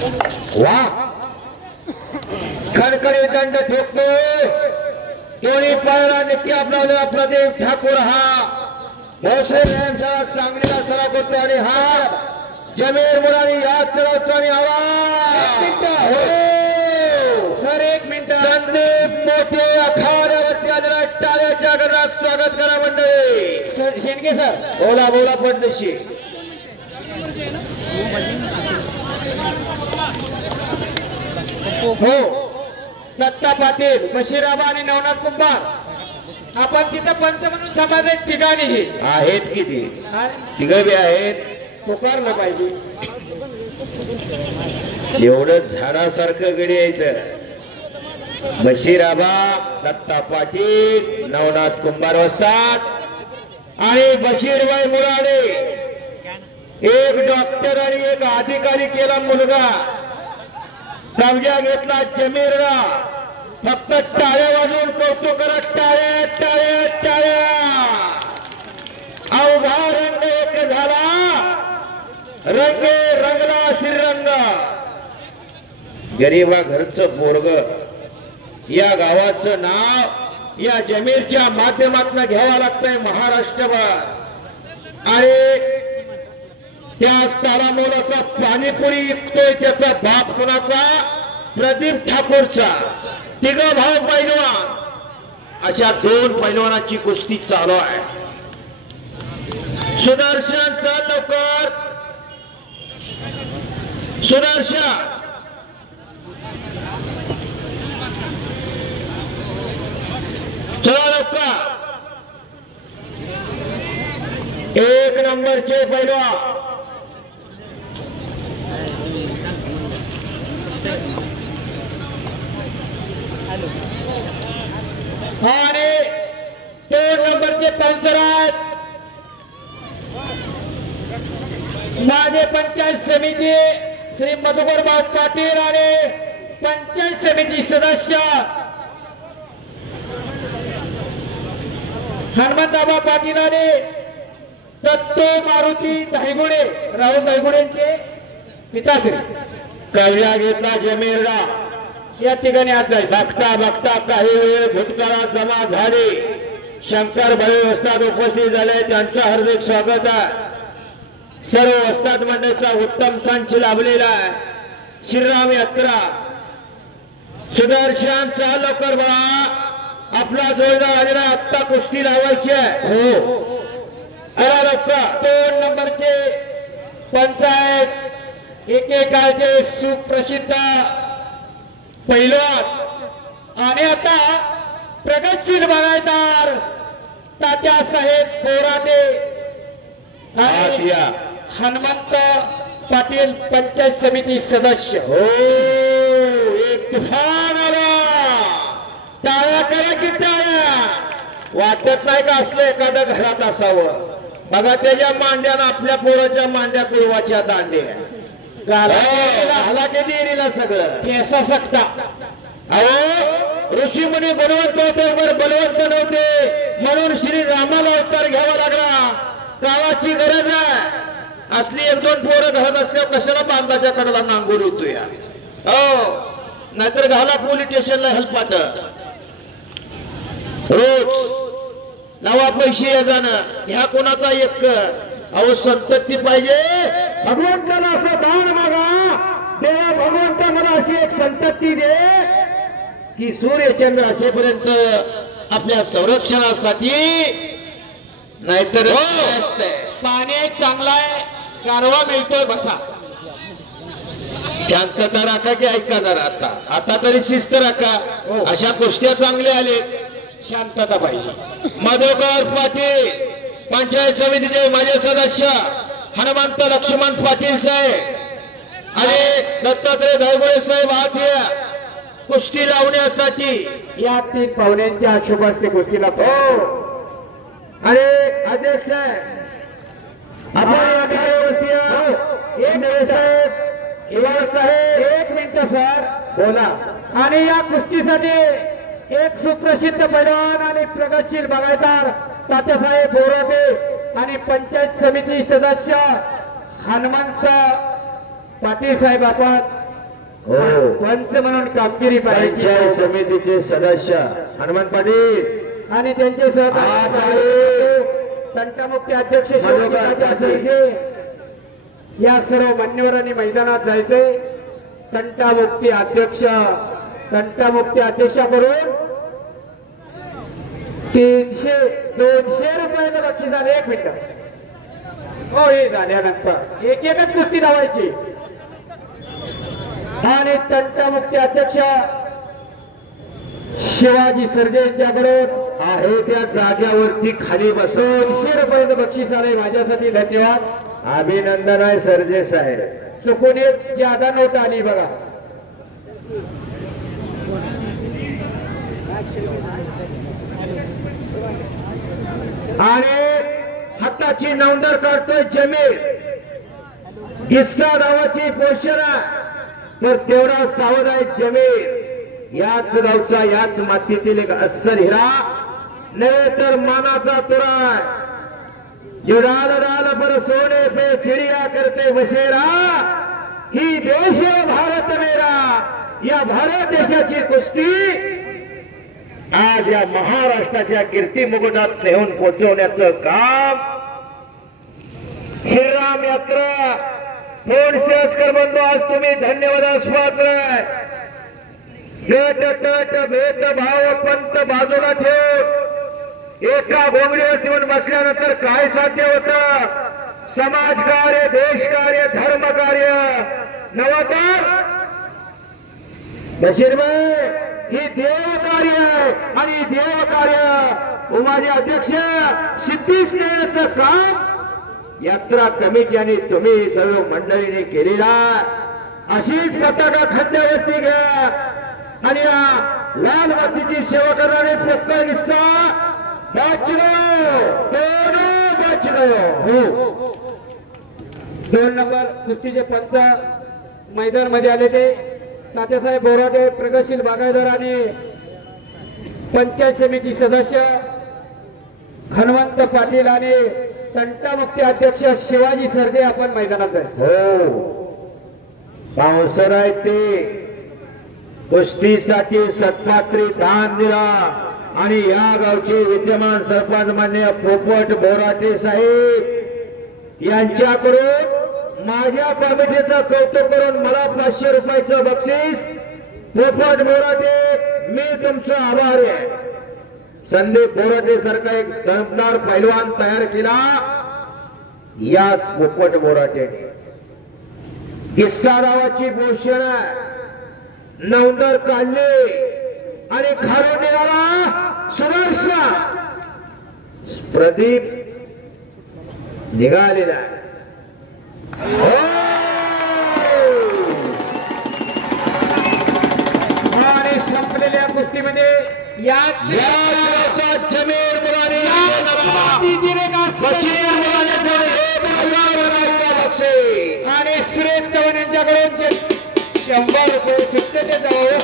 वा खडखडी दंड ठोकतोय दोन्ही पायाला नित्य आपला प्रदीप ठाकूर हा भोसले व्यायामशाळा सांगलीला सराव करतो आणि हा जमीर मुलानी याद चढवतो आणि आवाज सर 1 मिनिट संदीप मोठे अखाड्यावरती आलेला टाळ्याच्या गजरात स्वागत करा मंडळी शेंडके सर बोला बोला पडदेशी हो दत्ता पाटील बशीराबा आणि नवनाथ कुंभार आपण तिथं पंच म्हणून समाजात ठिकाणी आहेत किती तिघं बी आहेत पुकारलं पाहिजे एवढं झाडासारखं गडी यायचं बशीराबा दत्ता पाटील नवनाथ कुंभार असतात आणि बशीरबाई मुराडे एक डॉक्टर आणि एक अधिकारी केला मुलगा कब्जा घेतला जमीरला फक्त टाळ्या वाजवून कौतुक करत टाळ्या टाळ्या टाळ्या अवघा रंग एक झाला रंग रंगला श्रीरंग गरीबा घरचं पोरग या गावाचं नाव या जमीरच्या माध्यमातून घ्यावं लागतंय महाराष्ट्रभर आणि त्याच तारामोलाचा पाणीपुरी विकतोय त्याचा बाप कोणाचा प्रदीप ठाकूरचा तिघ भाऊ पैलवान अशा 2 पैलवानाची कुस्ती चालू आहे सुदर्शन चल लवकर सुदर्शन चला लवकर 1 नंबरचे पैलवान आणि 2 नंबरचे पंचर आहेत माझे पंचायत समिती श्री मधुकरबाब पाटील आणि पंचायत समिती सदस्य हनुमंतबाबा पाटील आणि दत्तो मारुती धायगुडे राहुल धायगुडेंचे पिताश्री कव्या घेतला जमीरला या ठिकाणी आज बघता बघता काही वेळ भूतकाळात जमा झाली शंकर भळे वस्ताद उपस्थित झाले त्यांचं हार्दिक स्वागत आहे सर्व वस्ताद मंडळाचा उत्तम संच लाभलेला आहे श्रीराम यात्रा सुदर्शन चहा लवकर बघा आपला जोडदार आलेला आत्ता कुस्ती लावायची आहे हो अरे लवकर 2 नंबरचे पंचायत एकेकाळचे सुप्रसिद्ध पैलवान आणि आता प्रगतशील बागायतदार तात्यासाहेब बोराटे हनुमंत पाटील पंचायत समिती सदस्य हो एक तुफान आला टाळ्या करा की टाळ्या वाटत नाही का असलं एखादं घरात असावं बघा त्याच्या मांड्यानं आपल्या पोराच्या मांड्या कुळवाच्या दांड्या घाला के देरीला सगळं केसा सकता अहो ऋषी मुनी बलवंत होते बर बलवंत नव्हते म्हणून श्री रामाला अवतार घ्यावा लागला गावाची गरज आहे असली 1-2 पोरं घरात असल्यावर कशाला बांधाच्या कडाला नांगोर होतो या हो नाहीतर घाला पोलीस स्टेशनला हेल्पाट रोज नवा पैसे या जाणं ह्या कोणाचा एक अहो संतती पाहिजे भगवंताला असं दान मागा देवा भगवंत मला अशी एक संतती दे की सूर्यचंद्र असेपर्यंत आपल्या संरक्षणासाठी नाहीतर पाणी चांगला आहे गारवा मिळतोय बसा शांतता राखा की ऐका जरा आता तरी शिस्त राखा अशा कुस्त्या चांगल्या आले शांतता पाहिजे मधुकर पाटील पंचायत समितीचे माझे सदस्य हनुमंत लक्ष्मण पाटील साहेब आणि दत्तात्रय धायगुडे साहेब आत कुस्ती लावण्यासाठी या 3 पाहुण्यांच्या शुभास्ते कुस्तीला हो आणि अध्यक्ष आपण साहेब 1 मिनिट सर बोला आणि या कुस्तीसाठी एक सुप्रसिद्ध पैलवान आणि प्रगतशील बागायतदार तात्यासाहेब बोराटे आणि पंचायत समिती सदस्य हनुमंत पाटील साहेब आपण हो पंच म्हणून कामगिरी पाहिजे. पंचायत समितीचे सदस्य हनुमान पाटील आणि त्यांचे सहकारी तंटामुक्ती अध्यक्ष शिवराजे या सर्व मान्यवरांनी मैदानात जायचंय. तंटामुक्ती अध्यक्ष तंटामुक्ती अध्यक्षाकडून 300-200 रुपयाचं बक्षीस झालं. 1 मिनिट हो हे झाल्यानंतर एक एकच कुस्ती धावायची. आणि तंटामुक्ती अध्यक्ष शिवाजी सर्जे यांच्याकडून आहे त्या जाग्यावरती खाली बसून 200 रुपयाचं बक्षीस आलंय. माझ्यासाठी धन्यवाद. अभिनंदन आहे सर्जे साहेब. चुकून एक जादा नोट आली बघा. आणि हाताची नौंदर काढतोय जमीर. किस्सा गावाची पोषणा तर तेवढा सावध आहे जमीर. याच गावचा याच मातीतील एक अस्सल हिरा नव्हे तर मानाचा तुरा. जो डाल डाल पर सोने पे चिड़िया करते बसेरा ही देश है भारत मेरा. या भारत देशाची कुस्ती आज या महाराष्ट्राच्या कीर्ती मुकुटात नेऊन पोहोचवण्याचं काम श्रीराम यात्रा फोन शेअर्सकर बंधू आज तुम्ही धन्यवाद पात्र. भेट तट भेद भाव पंत बाजूला ठेवून एका घोंगडीवर येऊन बसल्यानंतर काय साध्य होतं. समाजकार्य देशकार्य धर्मकार्य नवतर बशीरभाई ही देवकार्य आणि देवकार्य उमाजी अध्यक्ष सिद्धीस नेण्याचं काम यात्रा कमिटीने तुम्ही सर्व मंडळीने केलेला. अशीच पताका खांद्यावरती घ्या आणि या लाल मातीची सेवा करणारे फक्त निस्सा हो 2 नंबर कुस्तीचे पंच मैदान मध्ये आले ते तात्यासाहेब बोराटे प्रगतशील बागायतदार आणि पंचायत समिती सदस्य हनुमंत पाटील आणि तंटामुक्ती अध्यक्ष शिवाजी सर्जे आपण मैदानात जायचं. हो पावसर आहे ते कुस्तीसाठी सत्पात्री दान दिला. आणि या गावचे विद्यमान सरपंच मान्य पोपट बोराटे साहेब यांच्याकडून माझ्या कमिटीचं कौतुक करून मला 500 रुपयाचं बक्षीस. पोपट बोराटे मी तुमचा आभारी आहे. संदीप बोराटे सारखा एक दमदार पैलवान तयार केला याच पोपट बोराटेने. किस्सा गावाची घोषणा नौंदर काढली आणि खाली निघाला सुदर्शा प्रदीप निघालेला. आणि संपलेल्या कुस्तीमध्ये जमीर मुलाने आणि सुरेश चव्हाण यांच्याकडून 100 रुपये सुट्टे जवळ